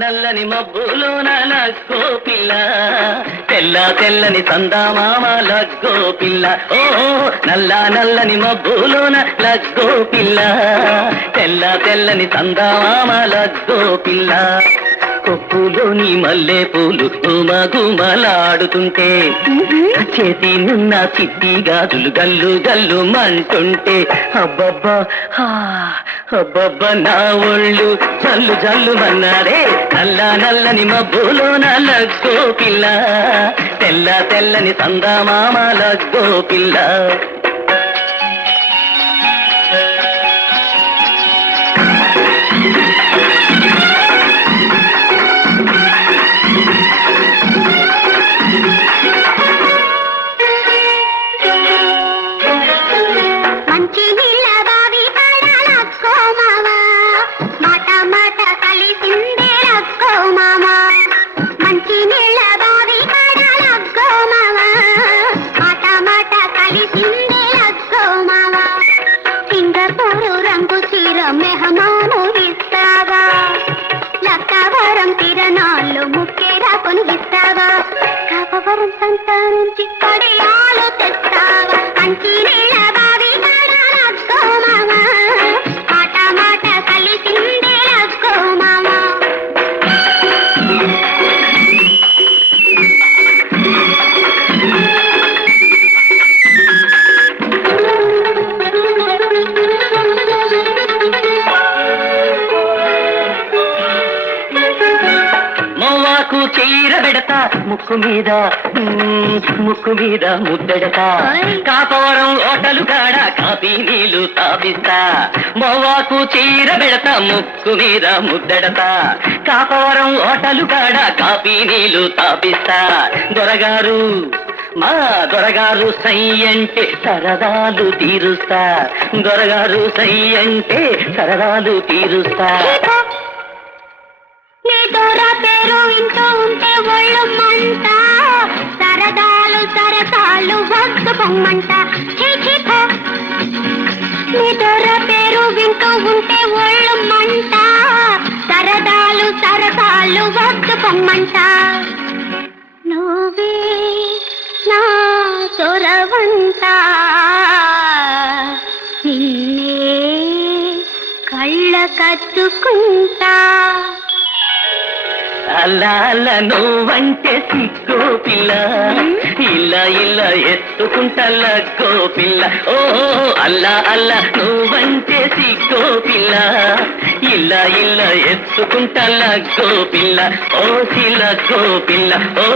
నల్లని మబ్బులోన లగ్గో పిల్ల, తెల్ల తెల్లని చందమామ లగ్గో పిల్ల. ఓ నల్లని మబ్బులోన లగ్గో పిల్ల, తెల్ల తెల్లని చందమామ లగ్గో పిల్ల. కొప్పులోని మల్లె పూలు గుమగుమలాడుతుంటే, చేతి నిన్న చిట్టి గాజులు గల్లు గల్లు మంటుంటే, అబ్బబ్బా అబ్బబ్బా నా ఒళ్ళు జల్లు జల్లు మన్నారే. నల్లని మబ్బులోన లగ్గో పిల్ల, తెల్ల తెల్లని చందమామ లగ్గో పిల్ల. మెహమాను ఇస్తావా, లక్కవరం తిరణాల్లో ముక్కేరా కొనిస్తావా, కాపవరం సంతానించి కడియాలు తెస్తావా. మంచి నీళ్ళ బావి లక్కో మామా, మాట మాట కలిసిందే లక్కో మామా. చీర పెడతా ముక్కు మీద ముద్దెడతా, కాపవరం హోటలు కాడ కాపీ నీళ్లు తాపిస్తా. మోవాకు చీర పెడతా ముక్కు మీద ముద్దెడతా, కాపవరం హోటలు కాడ కాపీ నీళ్లు తాపిస్తా. దొరగారు మా దొరగారు సై అంటే సరదాలు తీరుస్తా, దొరగారు సై అంటే సరదాలు తీరుస్తా. నీ దొర పేరు వింటూ ఉంటే ఒళ్ళు మంట, సరదాలు సరసాలు వద్దు పొమ్మంట. నీ దొర పేరు వింటూ ఉంటే ఒళ్ళు మంట, సరదాలు సరసాలు వద్దు పొమ్మంట. నువ్వే నా దొరవంట, నిన్నే కళ్ళ కట్టుకుంటా. అల్లా అల్ల నువ్వంటే సిగ్గో పిల్ల, ఇలా ఇలా ఎత్తుకుంటా లగ్గో పిల్ల. ఓ అల్లా అల్ల నువ్వంటే సిగ్గో పిల్ల, ఇలా ఇలా ఎత్తుకుంటా లగ్గో పిల్ల. ఓ సిలగ్గో పిల్ల ఓ